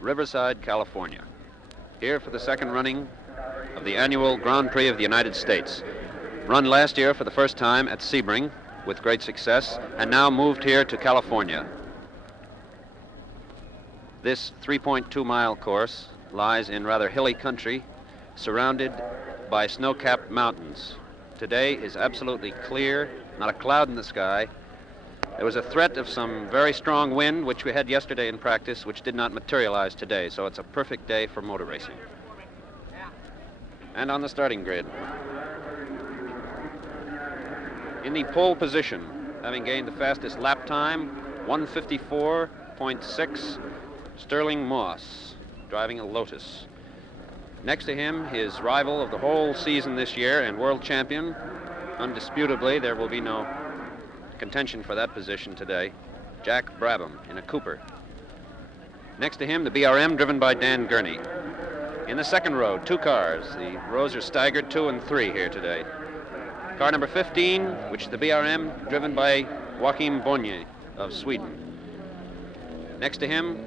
Riverside, California. Here for the second running of the annual Grand Prix of the United States. Run last year for the first time at Sebring with great success, and now moved here to California. This 3.2-mile course lies in rather hilly country, surrounded by snow-capped mountains. Today is absolutely clear, not a cloud in the sky. There was a threat of some very strong wind, which we had yesterday in practice, which did not materialize today, so it's a perfect day for motor racing. And on the starting grid, in the pole position, having gained the fastest lap time, 1:54.6, Stirling Moss, driving a Lotus. Next to him, his rival of the whole season this year and world champion, undisputably, there will be no contention for that position today, Jack Brabham in a Cooper. Next to him, the BRM driven by Dan Gurney. In the second row, two cars. The rows are staggered 2 and 3 here today. Car number 15, which is the BRM, driven by Joachim Bonnier of Sweden. Next to him,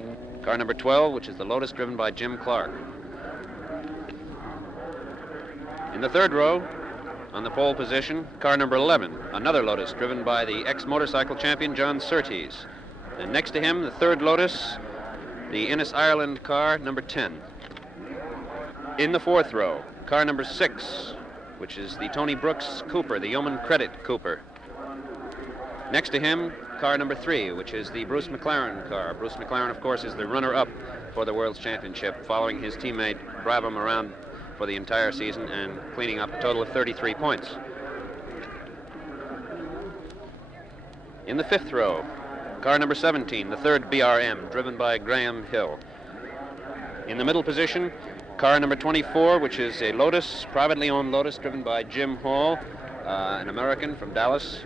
car number 12, which is the Lotus, driven by Jim Clark. In the third row, on the pole position, car number 11, another Lotus, driven by the ex-motorcycle champion John Surtees. And next to him, the third Lotus, the Innis Ireland car, number 10. In the fourth row, car number 6, which is the Tony Brooks Cooper, the Yeoman Credit Cooper. Next to him, car number 3, which is the Bruce Mclaren car. Bruce Mclaren, of course, is the runner-up for the World's Championship, following his teammate Brabham around for the entire season and cleaning up a total of 33 points. In the fifth row, car number 17, the third BRM, driven by Graham Hill. In the middle position, car number 24, which is a Lotus, privately owned Lotus, driven by Jim Hall, an American from Dallas.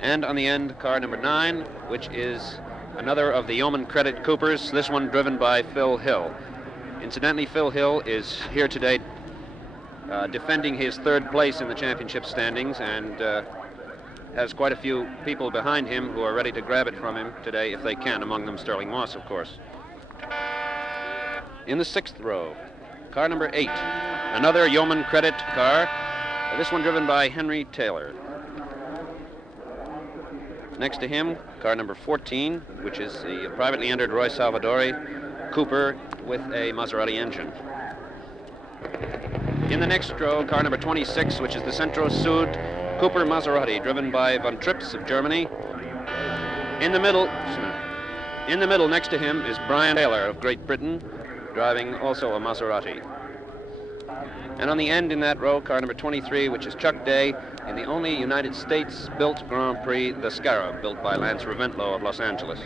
And on the end, car number 9, which is another of the Yeoman Credit Coopers, this one driven by Phil Hill. Incidentally, Phil Hill is here today defending his third place in the championship standings, and has quite a few people behind him who are ready to grab it from him today if they can, among them Stirling Moss, of course. In the sixth row, car number 8, another Yeoman Credit car, this one driven by Henry Taylor. Next to him, car number 14, which is the privately entered Roy Salvadori Cooper with a Maserati engine. In the next row, car number 26, which is the Centro Sud Cooper Maserati, driven by Von Trips of Germany. In the middle, next to him, is Brian Taylor of Great Britain, driving also a Maserati. And on the end in that row, car number 23, which is Chuck Day, in the only United States-built Grand Prix, the Scarab, built by Lance Reventlow of Los Angeles.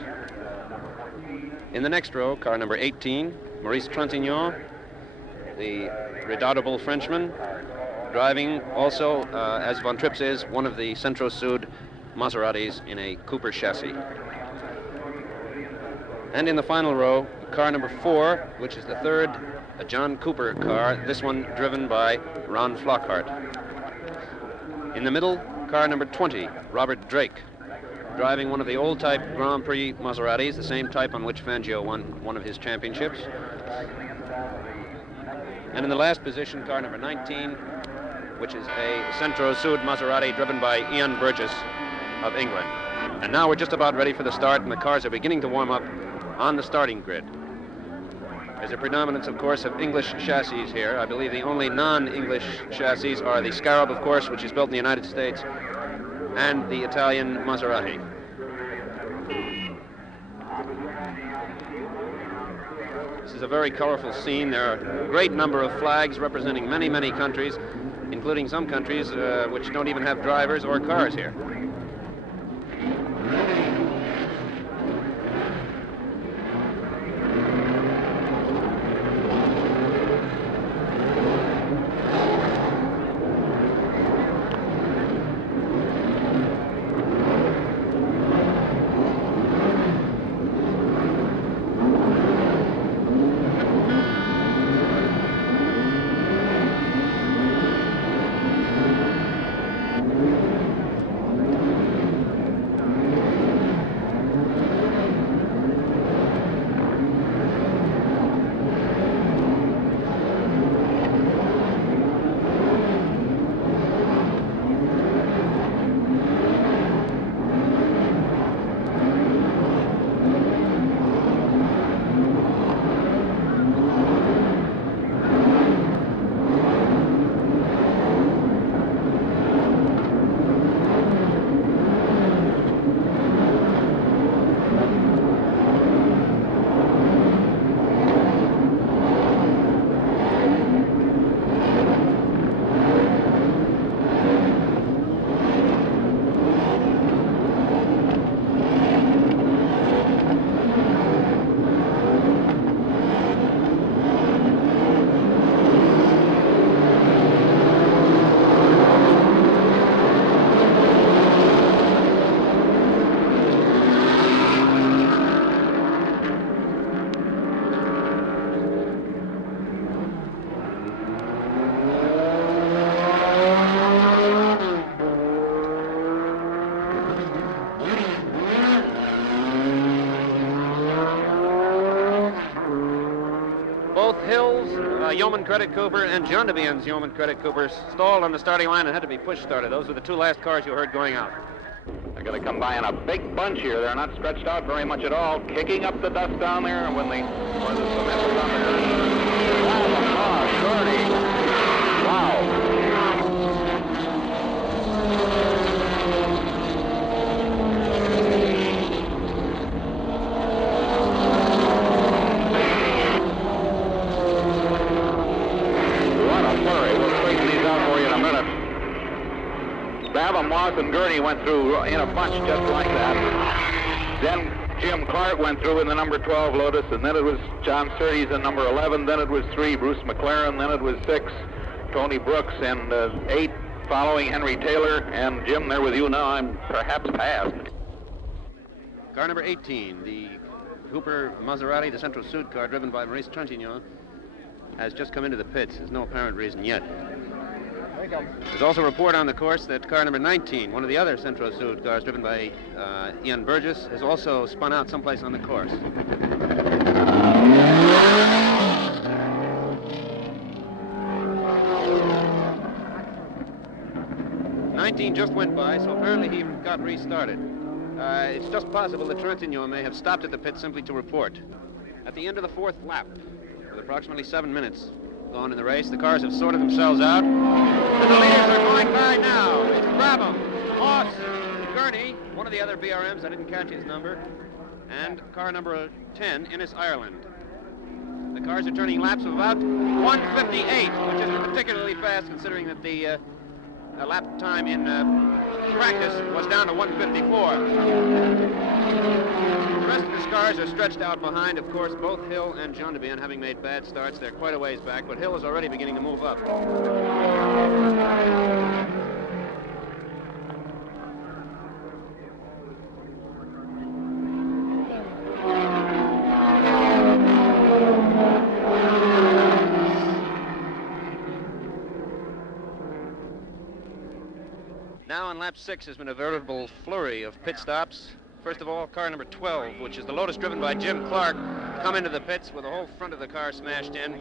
In the next row, car number 18, Maurice Trintignant, the redoubtable Frenchman, driving also, as Von Trips is, one of the Centro Sud Maseratis in a Cooper chassis. And in the final row, car number 4, which is the third John Cooper car, this one driven by Ron Flockhart. In the middle, car number 20, Robert Drake, driving one of the old-type Grand Prix Maseratis, the same type on which Fangio won one of his championships. And in the last position, car number 19, which is a Centro Sud Maserati driven by Ian Burgess of England. And now we're just about ready for the start, and the cars are beginning to warm up on the starting grid. There's a predominance, of course, of English chassis here. I believe the only non-English chassis are the Scarab, of course, which is built in the United States, and the Italian Maserati. This is a very colorful scene. There are a great number of flags representing many, many countries, including some countries which don't even have drivers or cars here. Yeoman Credit Cooper and John DeBian's Yeoman Credit Cooper stalled on the starting line and had to be push started. Those were the two last cars you heard going out. They're going to come by in a big bunch here. They're not stretched out very much at all, kicking up the dust down there, and when the cement was on the dirt. Oh, Shorty. Wow. What a flurry. We'll straighten these out for you in a minute. Brabham, Moss, and Gurney went through in a bunch just like that. Then Jim Clark went through in the number 12 Lotus, and then it was John Surtees in number 11. Then it was 3, Bruce McLaren. Then it was 6, Tony Brooks, and 8, following Henry Taylor. And Jim, there with you now. I'm perhaps past. Car number 18, the Cooper Maserati, the Central Sud car driven by Maurice Trintignant, has just come into the pits. There's no apparent reason yet. There's also a report on the course that car number 19, one of the other Centro Sud cars driven by Ian Burgess, has also spun out someplace on the course. '19 just went by, so apparently he got restarted. It's just possible that Trintignant may have stopped at the pit simply to report. At the end of the 4th lap, with approximately 7 minutes gone in the race, the cars have sorted themselves out. And the leaders are going by now. It's Brabham, Moss, Gurney, one of the other BRMs, I didn't catch his number, and car number 10, Innes, Ireland. The cars are turning laps of about 1:58, which isn't particularly fast considering that the lap time in practice was down to 1:54. The rest of the cars are stretched out behind. Of course, both Hill and John DeBian having made bad starts. They're quite a ways back, but Hill is already beginning to move up. Now on lap 6 has been a veritable flurry of pit stops. First of all, car number 12, which is the Lotus driven by Jim Clark, come into the pits with the whole front of the car smashed in.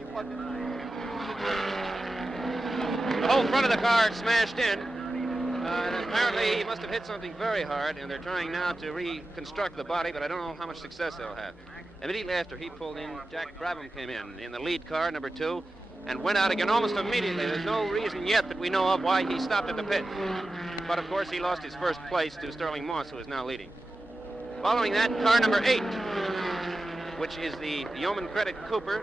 The whole front of the car smashed in. And apparently he must have hit something very hard, and they're trying now to reconstruct the body, but I don't know how much success they'll have. Immediately after he pulled in, Jack Brabham came in the lead car, number 2, and went out again almost immediately. There's no reason yet that we know of why he stopped at the pit. But of course he lost his first place to Stirling Moss, who is now leading. Following that, car number 8, which is the Yeoman Credit Cooper,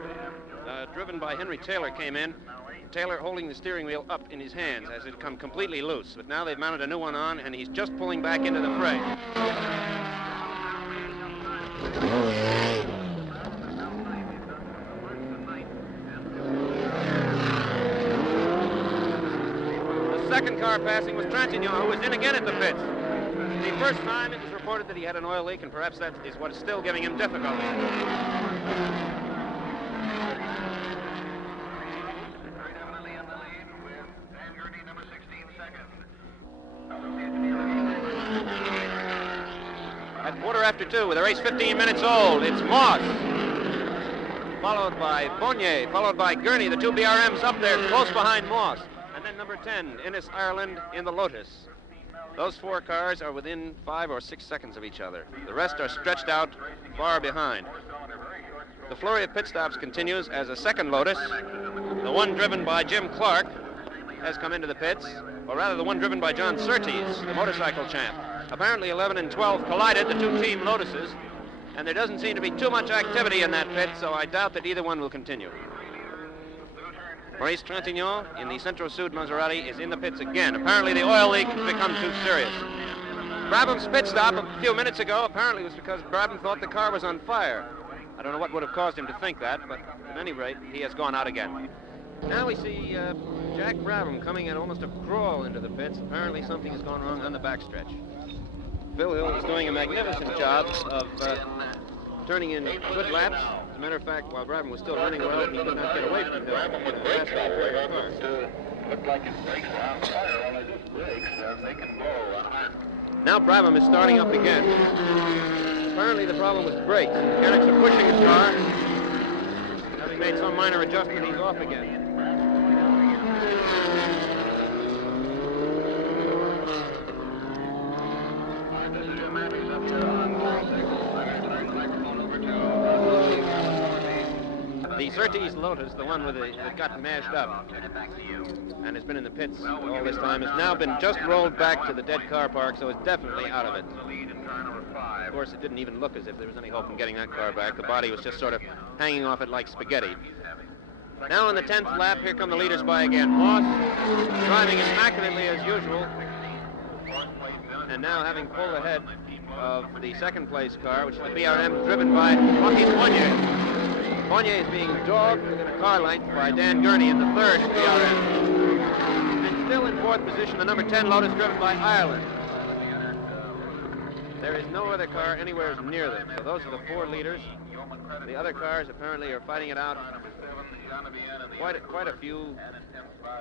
driven by Henry Taylor, came in. Taylor holding the steering wheel up in his hands as it had come completely loose. But now they've mounted a new one on, and he's just pulling back into the fray. The second car passing was Trintignant, who was in again at the pits. The first time it was reported that he had an oil leak, and perhaps that is what is still giving him difficulty. At 2:15, with the race 15 minutes old, it's Moss, followed by Bonnier, followed by Gurney, the two BRMs up there close behind Moss, and then number 10, Innes, Ireland, in the Lotus. Those 4 cars are within 5 or 6 seconds of each other. The rest are stretched out far behind. The flurry of pit stops continues as a second Lotus, the one driven by Jim Clark, has come into the pits, or rather the one driven by John Surtees, the motorcycle champ. Apparently 11 and 12 collided, the two team Lotuses, and there doesn't seem to be too much activity in that pit, so I doubt that either one will continue. Maurice Trintignant in the Centro Sud Maserati is in the pits again. Apparently the oil leak has become too serious. Brabham's pit stop a few minutes ago apparently was because Brabham thought the car was on fire. I don't know what would have caused him to think that, but at any rate, he has gone out again. Now we see Jack Brabham coming at almost a crawl into the pits. Apparently something has gone wrong on the backstretch. Phil Hill is doing a magnificent job of turning in good laps. As a matter of fact, while Brabham was still running well, he could not get away from Hill. Now Brabham is starting up again. Apparently the problem was brakes. The mechanics are pushing his car, having made some minor adjustment. He's off again. The Surtees Lotus, the one that got mashed up and has been in the pits all this time, has now been just rolled back to the dead car park, so it's definitely out of it. Of course, it didn't even look as if there was any hope in getting that car back. The body was just sort of hanging off it like spaghetti. Now on the 10th lap, here come the leaders by again. Moss driving immaculately as usual, and now having pulled ahead of the second place car, which is the BRM driven by Joaquin Bonnier. Bonnier is being dogged within a car length by Dan Gurney in the third BRM. And still in fourth position, the number 10 Lotus driven by Ireland. There is no other car anywhere near them, so those are the four leaders. The other cars apparently are fighting it out quite a few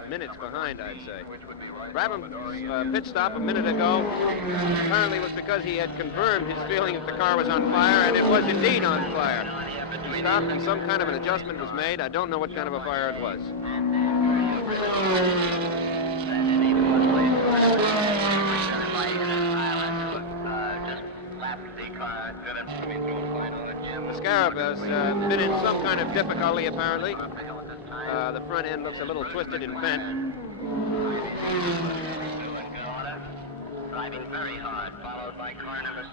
minutes behind, I'd say. Brabham's pit stop a minute ago apparently was because he had confirmed his feeling that the car was on fire, and it was indeed on fire. He stopped and some kind of an adjustment was made. I don't know what kind of a fire it was. The Scarab has been in some kind of difficulty, apparently. The front end looks a little twisted and bent.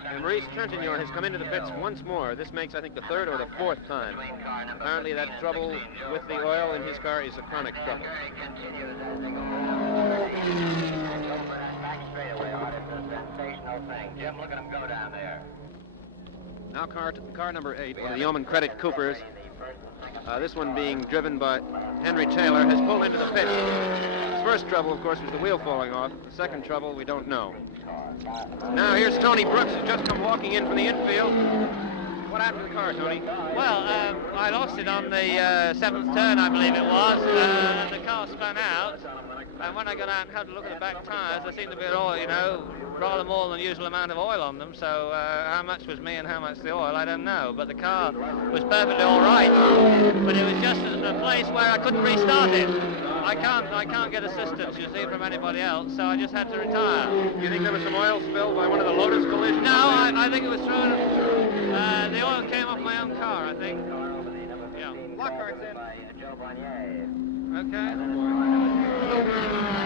And Maurice Trentignor has come into the pits once more. This makes, I think, the third or the fourth time. Apparently that trouble with the oil in his car is a chronic trouble. Jim, look at him go down there. Now car number 8, one of the Yeoman Credit Coopers. This one being driven by Henry Taylor, has pulled into the pits. His first trouble, of course, was the wheel falling off. The second trouble, we don't know. Now here's Tony Brooks, who's just come walking in from the infield. What happened to the car, Tony? Well, I lost it on the seventh turn, I believe it was, and the car spun out. And when I got out and had a look at the back tyres, there seemed to be oil, you know, rather more than the usual amount of oil on them. So how much was me and how much the oil, I don't know. But the car was perfectly all right. But it was just a place where I couldn't restart it. I can't get assistance, you see, from anybody else. So I just had to retire. You think there was some oil spilled by one of the Lotus collisions? No, I think it was through. The oil came off my own car, I think. Yeah. Lockhart's in. Okay.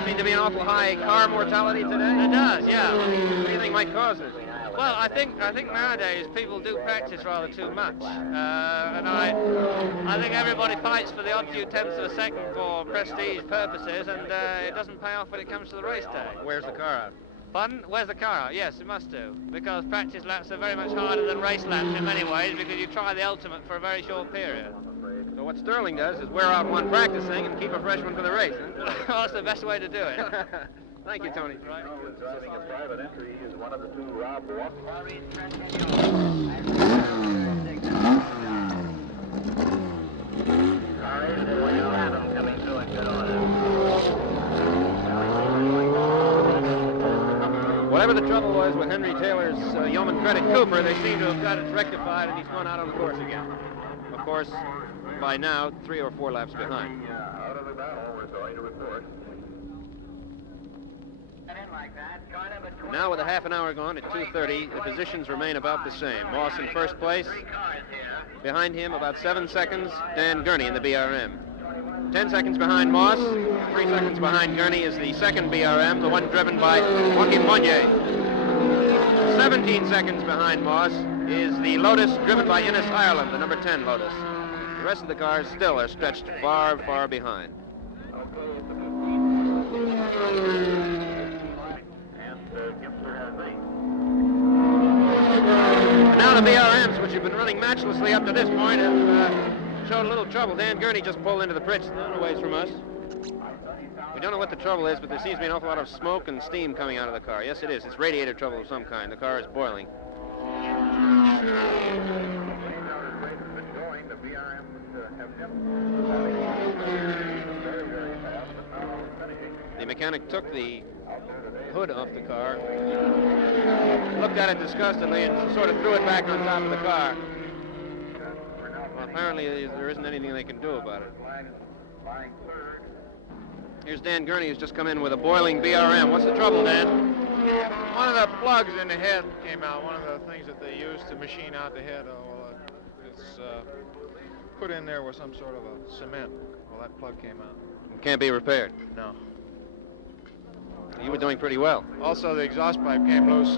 Seems to be an awful high car mortality today. It does, yeah. What do you think might cause this? Well, I think nowadays people do practice rather too much, and I think everybody fights for the odd few tenths of a second for prestige purposes, and it doesn't pay off when it comes to the race day. Where's the car out? Pardon? Where's the car out? Yes, it must do, because practice laps are very much harder than race laps in many ways, because you try the ultimate for a very short period. So what Stirling does is wear out one practicing and keep a fresh one for the race, huh? Well, that's the best way to do it. Thank you, Tony. Right. Driving a private entry is one of the two Rob Whatever the trouble was with Henry Taylor's Yeoman Credit Cooper, they seem to have got it rectified, and he's gone out on the course again. Of course, by now, 3 or 4 laps behind. Out of the battle, we're sorry to report. Now with a half an hour gone at 2:30, the positions remain about the same. Moss in first place. Behind him, about 7 seconds, Dan Gurney in the BRM. 10 seconds behind Moss. 3 seconds behind Gurney is the second BRM, the one driven by Joaquin Bonnier. 17 seconds behind Moss is the Lotus driven by Innes Ireland, the number 10 Lotus. The rest of the cars still are stretched far, far behind. Now the BRMs, which have been running matchlessly up to this point, have showed a little trouble. Dan Gurney just pulled into the Prix, a ways from us. We don't know what the trouble is, but there seems to be an awful lot of smoke and steam coming out of the car. Yes, it is. It's radiator trouble of some kind. The car is boiling. The mechanic took the hood off the car, looked at it disgustedly, and sort of threw it back on top of the car. Well, apparently there isn't anything they can do about it. Here's Dan Gurney, who's just come in with a boiling BRM. What's the trouble, Dan? One of the plugs in the head came out, one of the things that they use to machine out the head. It's put in there with some sort of a cement. Well, that plug came out. It can't be repaired. No. You were doing pretty well. Also, the exhaust pipe came loose.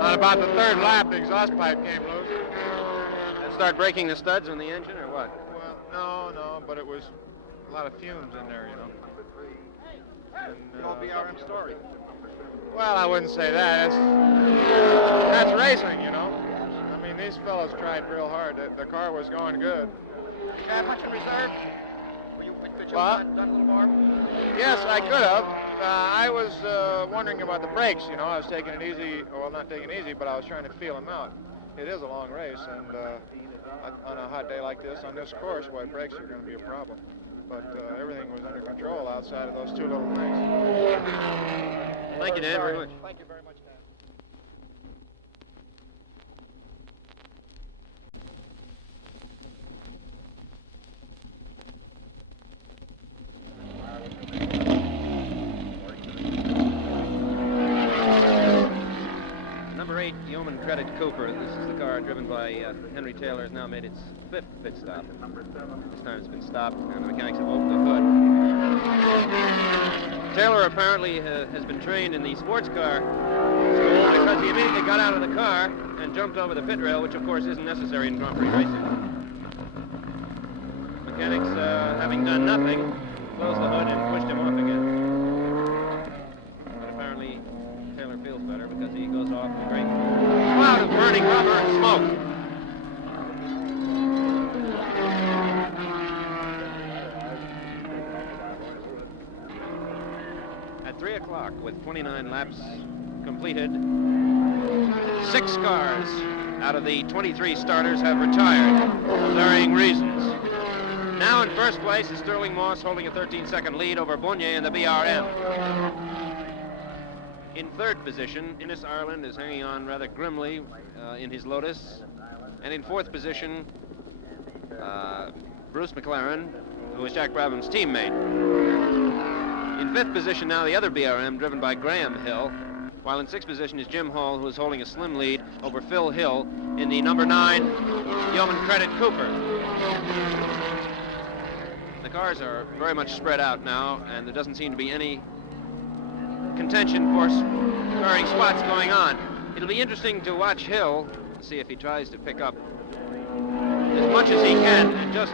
On about the third lap, the exhaust pipe came loose. And start breaking the studs on the engine, or what? Well, no, but it was a lot of fumes in there, you know. And, BRM story. Well, I wouldn't say that. That's racing, you know. I mean, these fellows tried real hard. The car was going good. Much in reserve? Could you What? have done a little more? Yes, I could have. I was wondering about the brakes, you know. I was taking it easy. Well, not taking it easy, but I was trying to feel them out. It is a long race, and on a hot day like this, on this course, why brakes are going to be a problem. But everything was under control outside of those two little things. Thank you, Dan, very much. Thank you very much, Dan. Number 8, Yeoman Credit Cooper. This is the car driven by Henry Taylor. Has now made its 5th pit stop. This time it's been stopped, and the mechanics have opened the hood. Taylor apparently has been trained in the sports car school because he immediately got out of the car and jumped over the pit rail, which of course isn't necessary in Grand Prix racing. Mechanics, having done nothing, closed the hood and pushed him off again. But apparently Taylor feels better because he goes off in a great cloud of burning rubber and smoke. At 3 o'clock, with 29 laps completed, 6 cars out of the 23 starters have retired for varying reasons. Now in first place is Stirling Moss, holding a 13-second lead over Bonnier in the BRM. In third position, Innes Ireland is hanging on rather grimly in his Lotus. And in fourth position, Bruce Mclaren, who is Jack Brabham's teammate. In fifth position now, the other BRM, driven by Graham Hill, while in sixth position is Jim Hall, who is holding a slim lead over Phil Hill in the number 9 Yeoman Credit Cooper. The cars are very much spread out now, and there doesn't seem to be any contention for starting spots going on. It'll be interesting to watch Hill, see if he tries to pick up as much as he can and just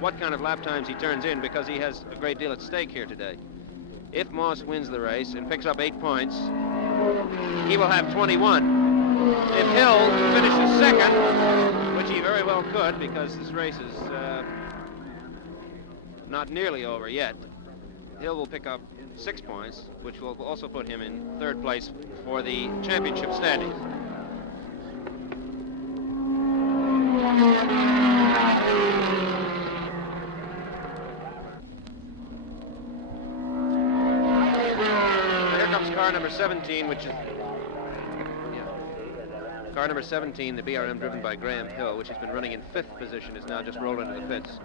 what kind of lap times he turns in, because he has a great deal at stake here today. If Moss wins the race and picks up 8 points, he will have 21. If Hill finishes second, which he very well could because this race is not nearly over yet, Hill will pick up 6 points, which will also put him in third place for the championship standings. Here comes car number 17, which is car number 17, the BRM driven by Graham Hill, which has been running in 5th position, is now just rolled into the pits.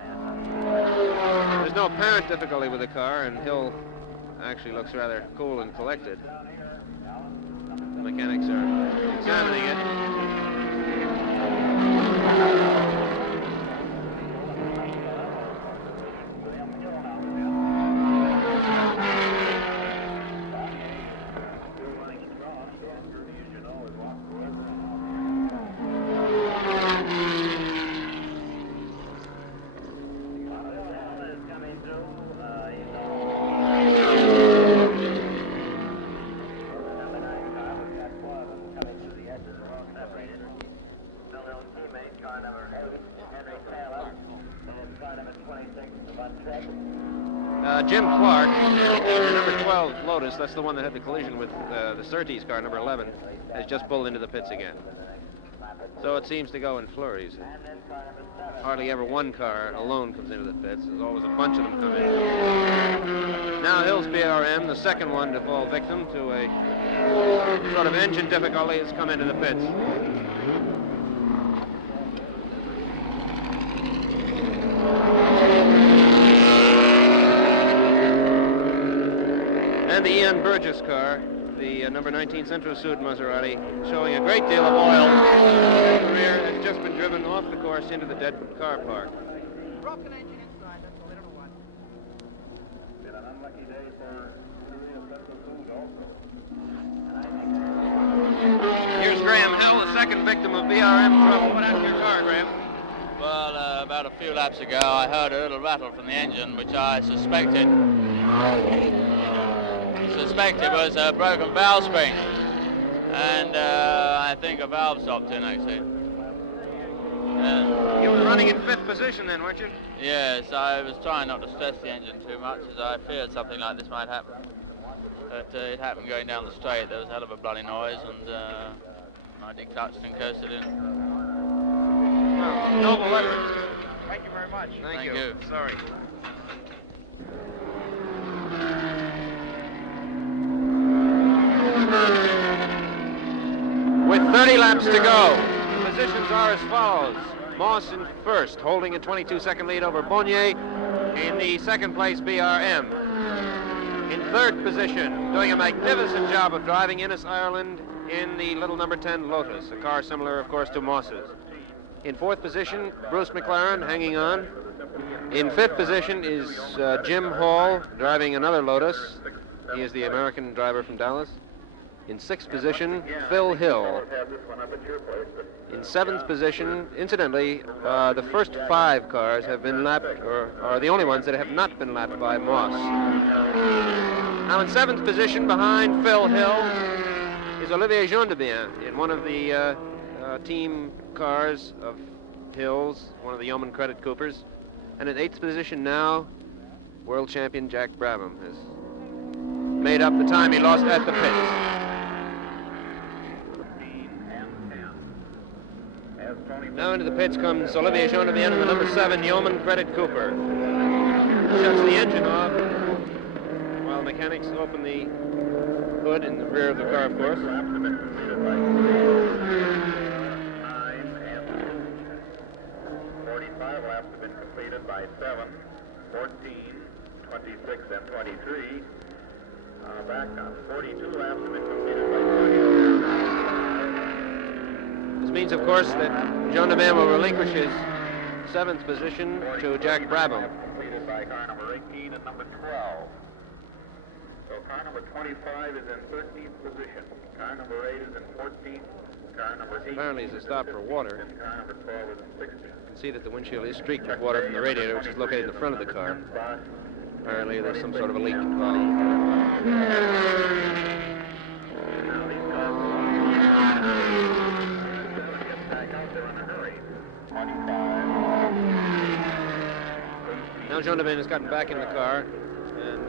There's no apparent difficulty with the car, and Hill actually looks rather cool and collected. The mechanics are examining it. Jim Clark, number 12 Lotus, that's the one that had the collision with the Surtees car, number 11, has just pulled into the pits again. So it seems to go in flurries. Hardly ever one car alone comes into the pits. There's always a bunch of them come in. Now Hill's BRM, the second one to fall victim to a sort of engine difficulty, has come into the pits. And the Ian Burgess car, the number 19 Centro Sud Maserati, showing a great deal of oil in the rear, has just been driven off the course into the dead car park. Broken engine inside, that's a little one. Been an unlucky day for Central Sud also. Here's Graham Hill, the second victim of BRM trouble. What happened to your car, Graham? Well, about a few laps ago, I heard a little rattle from the engine, which I suspected was a broken valve spring, and I think a valve stopped in actually. You were running in fifth position then, weren't you? Yes, I was trying not to stress the engine too much, as I feared something like this might happen. But it happened going down the straight. There was a hell of a bloody noise, and I declutched and coasted in. Well, noble effort. Thank you very much. Thank you. Sorry. With 30 laps to go, the positions are as follows. Moss in first, holding a 22-second lead over Bonnier. In the second place, BRM. In third position, doing a magnificent job of driving Innes Ireland in the little number 10 Lotus, a car similar, of course, to Moss's. In fourth position, Bruce McLaren hanging on. In fifth position is Jim Hall driving another Lotus. He is the American driver from Dallas. In sixth position, Phil Hill. In seventh position, incidentally, the first five cars have been lapped, or are the only ones that have not been lapped by Moss. Now in seventh position, behind Phil Hill, is Olivier Gendebien in one of the team cars of Hill's, one of the Yeoman Credit Coopers. And in eighth position now, world champion Jack Brabham has made up the time he lost at the pits. Now into the pits comes Olivier Gendebien in the number 7 Yeoman Credit Cooper. Shuts the engine off while mechanics open the hood in the rear of the car, of course. 45 laps have been completed by 7, 14, 26, and 23. Back on 42 laps have been completed by 20. This means, of course, that Gendebien will relinquish his 7th position to Jack Brabham. Completed by car number 18 and number 12. So car number 25 is in 13th position. Car number 8 is in 14th. Car number 8 Apparently, it's a stop for water. and car number 12 is in 16th. You can see that the windshield is streaked with water from the radiator, which is located in the front of the car. Apparently, there's some sort of a leak involved. Now Gendebien has gotten back in the car, and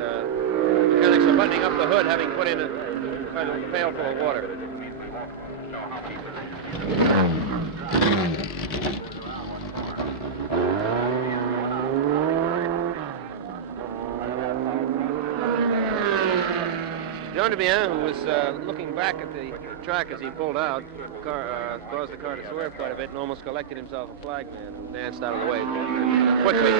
mechanics are buttoning up the hood, having put in a pail full of water. Gendebien, who was looking back at the track as he pulled out, caused the car to swerve quite a bit and almost collected himself a flagman who danced out of the way quickly.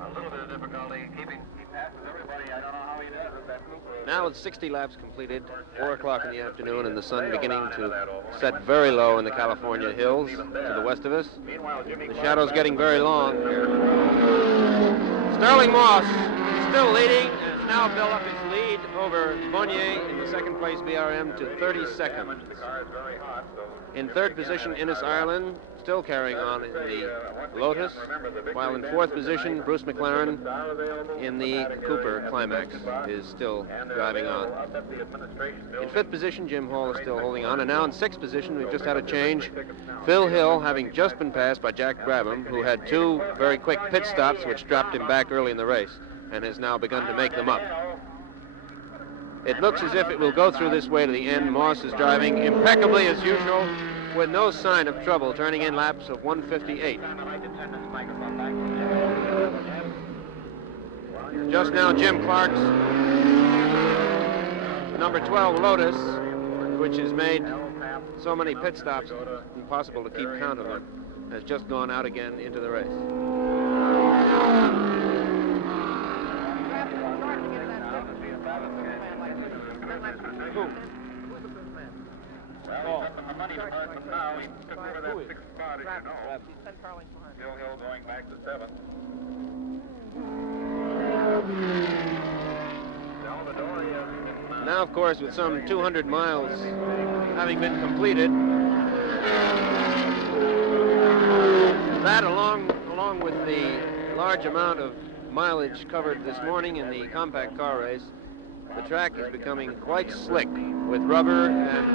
A little bit of difficulty keeping. He passes everybody. I don't know how he does it. That Cooper. Now with 60 laps completed, 4 o'clock in the afternoon, and the sun beginning to set very low in the California hills to the west of us. The shadow's getting very long here. Stirling Moss is still leading and has now built up his lead over Bonnier in the second place BRM to 30 seconds. In third position, Innes Ireland, still carrying on in the Lotus, while in fourth position, Bruce McLaren in the Cooper Climax is still driving on. In fifth position, Jim Hall is still holding on, and now in sixth position, we've just had a change. Phil Hill, having just been passed by Jack Brabham, who had 2 very quick pit stops, which dropped him back early in the race, and has now begun to make them up. It looks as if it will go through this way to the end. Moss is driving impeccably as usual, with no sign of trouble, turning in laps of 158. Just now, Jim Clark's number 12 Lotus, which is made so many pit stops, impossible to keep count of them, has just gone out again into the race. Who? Well, he's up in the money department now. He took over that sixth spot, as you know. He's 10 car lengths behind. Bill Hill going back to seventh. Now, of course, with some 200 miles having been completed, that along with the large amount of mileage covered this morning in the compact car race, the track is becoming quite slick with rubber and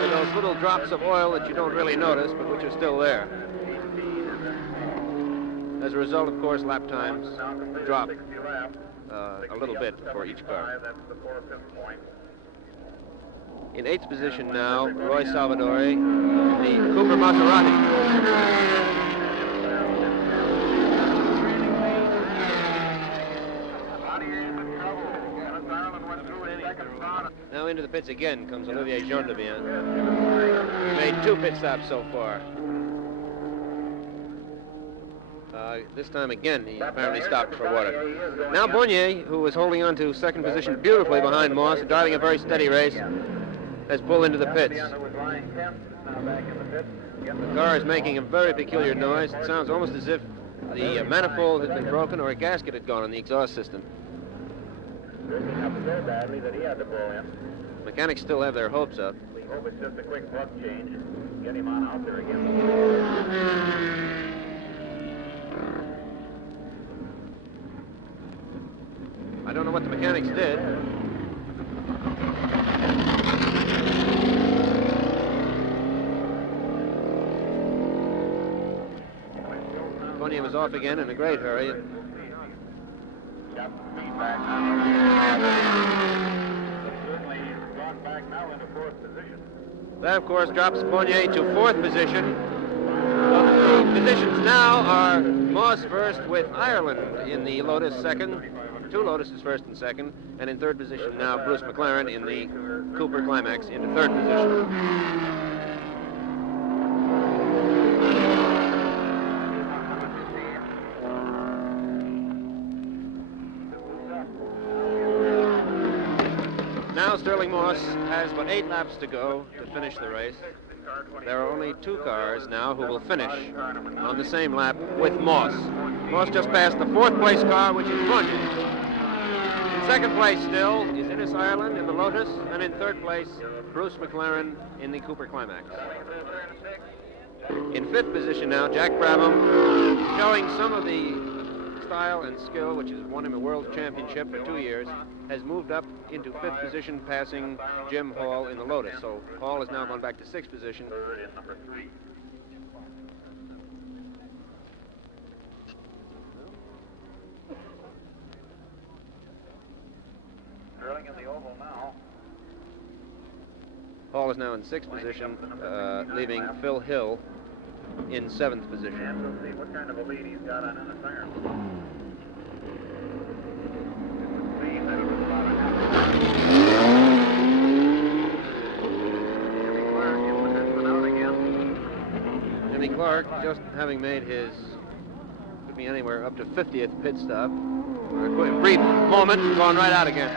with those little drops of oil that you don't really notice, but which are still there. As a result, of course, lap times drop a little bit for each car. In 8th position now, Roy Salvadori in the Cooper Maserati. Now into the pits again comes Olivier Gendebien. Made 2 pit stops so far. This time again, he apparently stopped for water. Now Bonnier, who was holding on to second position beautifully behind Moss, driving a very steady race, has pulled into the pits. The car is making a very peculiar noise. It sounds almost as if the manifold had been broken or a gasket had gone on the exhaust system. Mechanics still have their hopes up. We hope it's just a quick plug change. Get him on out there again. I don't know what the mechanics did. Bonnier was off again in a great hurry. That, of course, drops Bonnier to 4th position. The positions now are Moss first with Ireland in the Lotus second, 2 Lotuses first and second, and in 3rd position now Bruce McLaren in the Cooper Climax into 3rd position. Now Stirling Moss has but 8 laps to go to finish the race. There are only 2 cars now who will finish on the same lap with Moss. Moss just passed the 4th place car, which is Bonnier. In 2nd place still is Innes Ireland in the Lotus, and in 3rd place, Bruce McLaren in the Cooper Climax. In 5th position now, Jack Brabham, showing some of the style and skill which has won him a world championship for 2 years, has moved up into 5th position, passing Jim Hall in the Lotus. So Hall has now gone back to 6th position. Stirling in the oval now. Hall is now in 6th position, leaving Phil Hill in 7th position. And we'll see what kind of a lead he's got on Innes Ireland. Jimmy Clark, just having made his, could be anywhere up to 50th pit stop. A quick, brief moment, going right out again.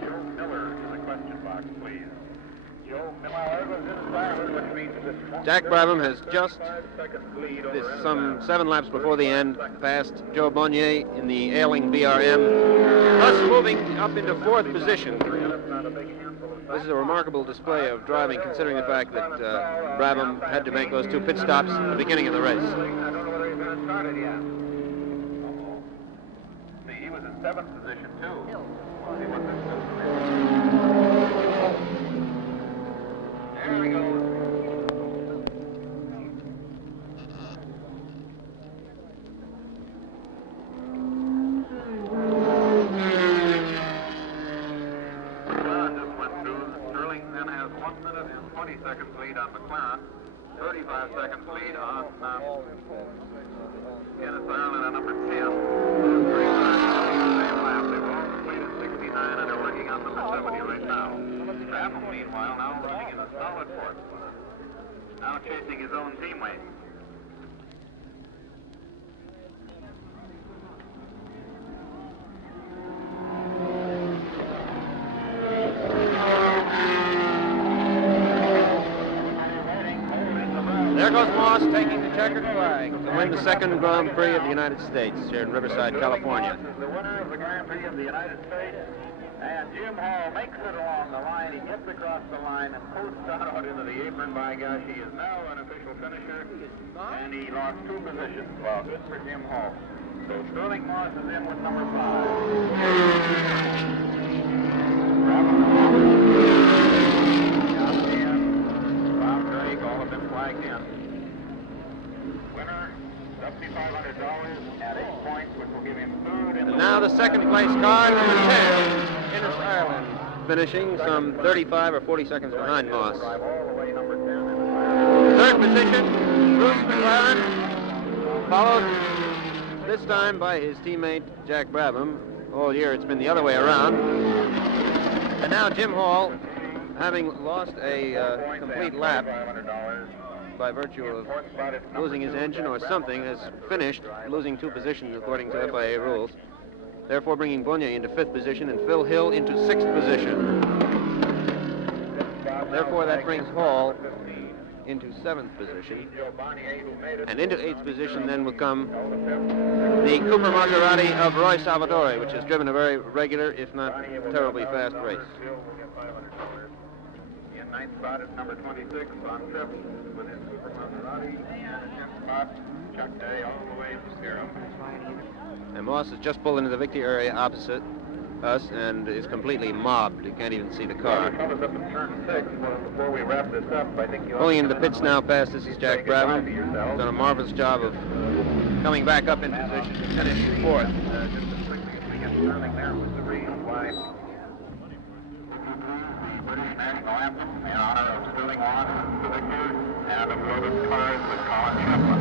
Joe Miller in the question box, please. Joe Miller was in Ireland, which means that Jack Brabham has just, some 7 laps before the end, passed Joe Bonnier in the ailing BRM, thus moving up into 4th position. This is a remarkable display of driving, considering the fact that Brabham had to make those 2 pit stops at the beginning of the race. I don't know whether he's got started yet. See, he was in 7th position, too. We'll see what this is. There we go. Seconds lead on McLaren, 35 seconds lead on Innes Ireland at number 10. Those 3 cars on the same lap. They've all completed 69 and they're working on number 70 right now. Brabham, meanwhile, now running in a solid 4th. Now chasing his own teammate. There goes Moss taking the checkered flag to win the second Grand Prix of the United States here in Riverside, California. Is the winner of the Grand Prix of the United States. And Jim Hall makes it along the line. He gets across the line and posts out into the apron. By gosh, he is now an official finisher. And he lost 2 positions. Well, good for Jim Hall. So Stirling Moss is in with number 5. Bob Drake, all of them flagged in. Winner, $7,500 at 8 points, which will give him third in the... And now the second place car, number 10, Innes Ireland, finishing some 35 or 40 seconds behind Moss. Third position, Bruce Mclaren, followed this time by his teammate Jack Brabham. All year it's been the other way around. And now Jim Hall, having lost a complete lap by virtue of losing his engine or something, has finished losing 2 positions according to FIA rules, therefore bringing Bonnier into 5th position and Phil Hill into 6th position. Therefore that brings Hall into 7th position, and into 8th position then will come the Cooper Maserati of Roy Salvatore, which has driven a very regular, if not terribly fast race. In 9th spot is number 26 on 5th with his Cooper Maserati, and in 10th spot, Chuck Day all the way to 0. And Moss has just pulled into the victory area opposite us and is completely mobbed. You can't even see the car. Up in turn 6. Before we wrap this up, I think Pulling into the pits now past this is Jack Brabham. He's done a marvelous job of coming back up in position to finish 4th. Just as quickly as we get Stirling there with the real flag. The British national anthem in honor of Stirling Moss, the victor, and of Lotus cars with Colin Chaplin.